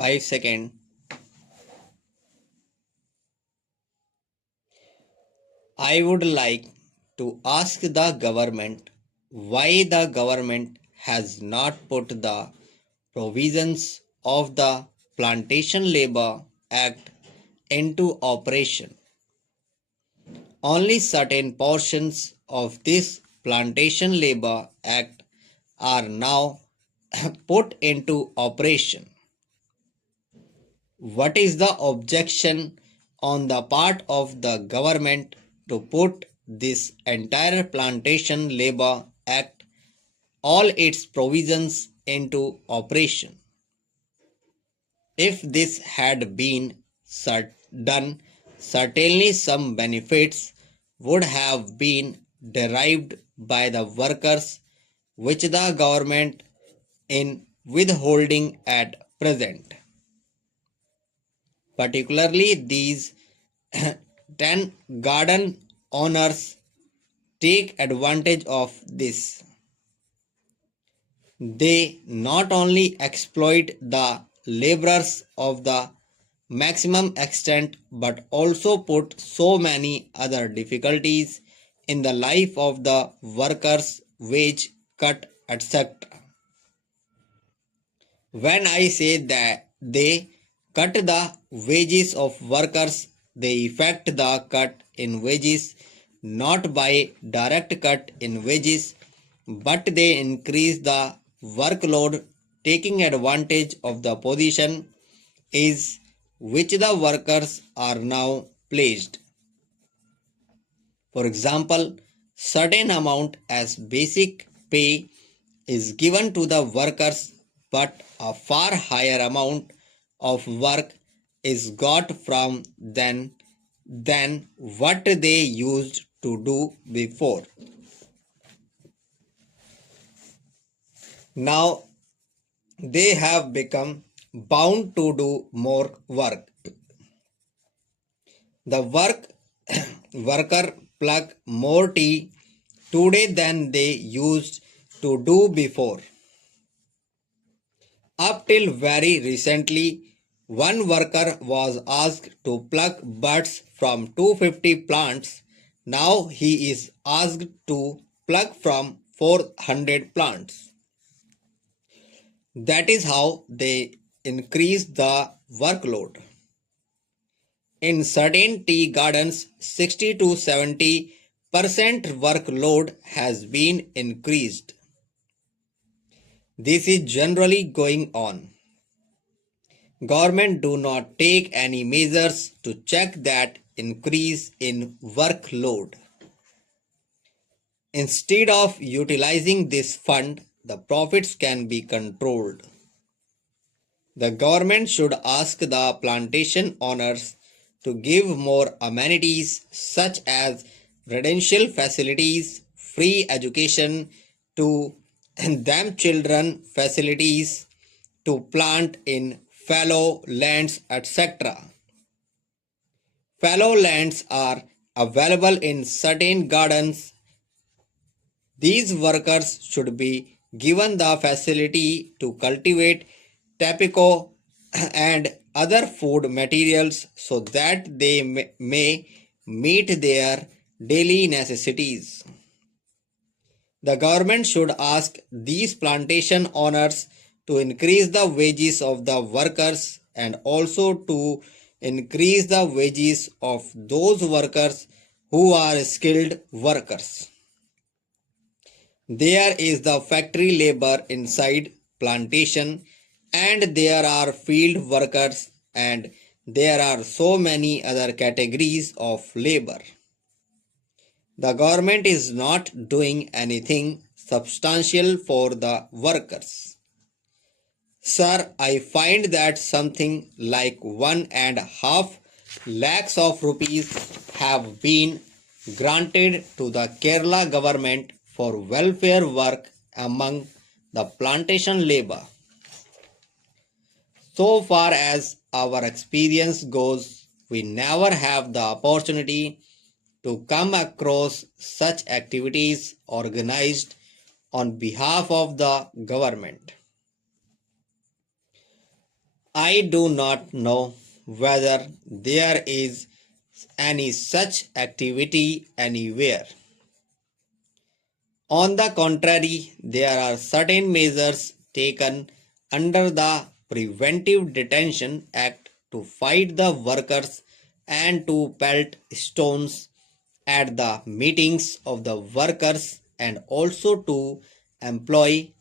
5 seconds. I would like to ask the government why the government has not put the provisions of the Plantation Labor Act into operation. Only certain portions of this Plantation Labor Act are now put into operation. What is the objection on the part of the government to put this entire Plantation Labor Act, all its provisions into operation? If this had been done, certainly some benefits would have been derived by the workers which the government in withholding at present. Particularly these 10 garden owners take advantage of this. They not only exploit the laborers of the maximum extent but also put so many other difficulties in the life of the workers, wage cut, etc. When I say that they cut the wages of workers, they effect the cut in wages not by direct cut in wages, but they increase the workload taking advantage of the position is which the workers are now placed. For example, certain amount as basic pay is given to the workers, but a far higher amount of work is got from them than what they used to do before. Now they have become bound to do more work. The worker plug more tea today than they used to do before. Up till very recently, one worker was asked to pluck buds from 250 plants. Now he is asked to pluck from 400 plants. That is how they increase the workload. In certain tea gardens, 60 to 70% workload has been increased. This is generally going on. Government do not take any measures to check that increase in workload. Instead of utilizing this fund, the profits can be controlled. The government should ask the plantation owners to give more amenities such as residential facilities, free education to them children, facilities to plant in fallow lands, etc. Fallow lands are available in certain gardens. These workers should be given the facility to cultivate tobacco and other food materials so that they may meet their daily necessities. The government should ask these plantation owners to increase the wages of the workers and also to increase the wages of those workers who are skilled workers. There is the factory labor inside plantation and there are field workers and there are so many other categories of labor. The government is not doing anything substantial for the workers. Sir, I find that something like 1.5 lakhs of rupees have been granted to the Kerala government for welfare work among the plantation labor. So far as our experience goes, we never have the opportunity to come across such activities organized on behalf of the government. I do not know whether there is any such activity anywhere. On the contrary, there are certain measures taken under the Preventive Detention Act to fight the workers and to pelt stones at the meetings of the workers and also to employ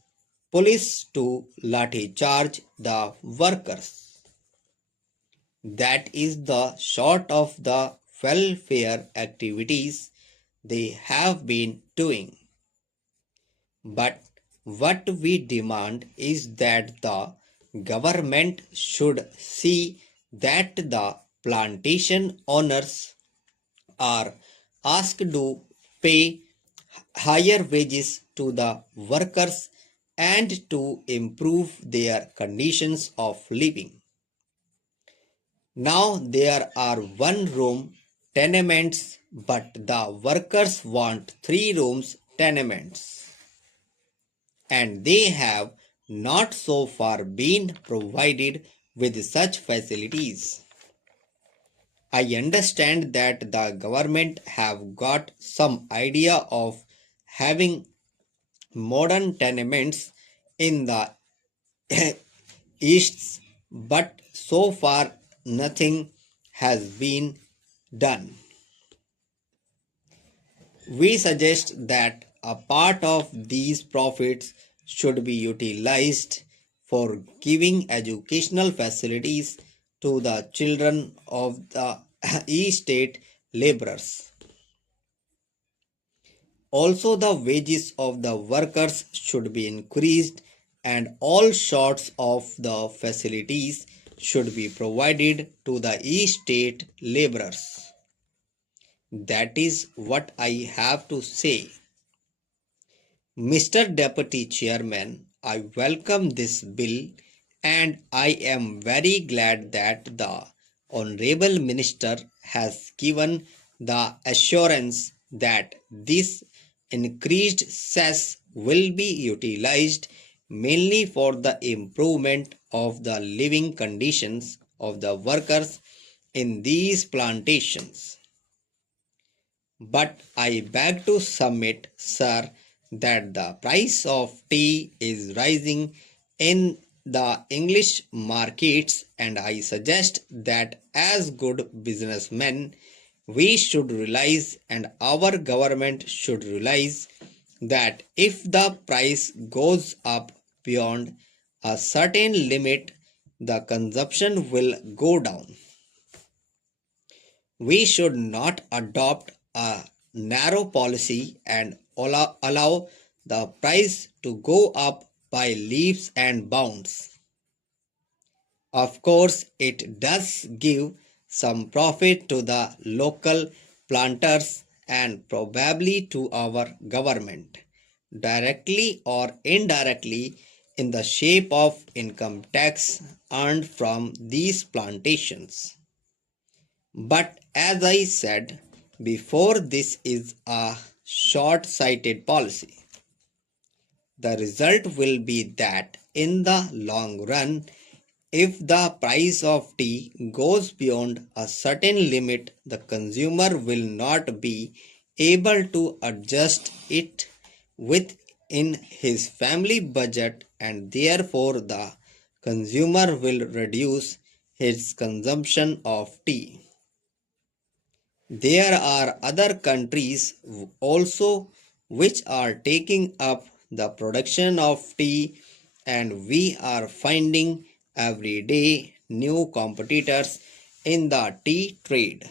police to lathi charge the workers. That is the sort of the welfare activities they have been doing. But what we demand is that the government should see that the plantation owners are asked to pay higher wages to the workers and to improve their conditions of living. Now there are one room tenements, but the workers want 3 rooms tenements, and they have not so far been provided with such facilities. I understand that the government have got some idea of having modern tenements in the east, but so far nothing has been done. We suggest that a part of these profits should be utilized for giving educational facilities to the children of the estate laborers. Also, the wages of the workers should be increased and all sorts of the facilities should be provided to the estate laborers. That is what I have to say. Mr. Deputy Chairman, I welcome this bill and I am very glad that the Honorable Minister has given the assurance that this increased cess will be utilized mainly for the improvement of the living conditions of the workers in these plantations. But I beg to submit, sir, that the price of tea is rising in the English markets, and I suggest that as good businessmen, we should realize and our government should realize that if the price goes up beyond a certain limit, the consumption will go down. We should not adopt a narrow policy and allow the price to go up by leaps and bounds. Of course, it does give some profit to the local planters and probably to our government, directly or indirectly in the shape of income tax earned from these plantations. But as I said before, this is a short sighted policy. The result will be that in the long run, if the price of tea goes beyond a certain limit, the consumer will not be able to adjust it within his family budget, and therefore the consumer will reduce his consumption of tea. There are other countries also which are taking up the production of tea, and we are finding every day new competitors in the tea trade.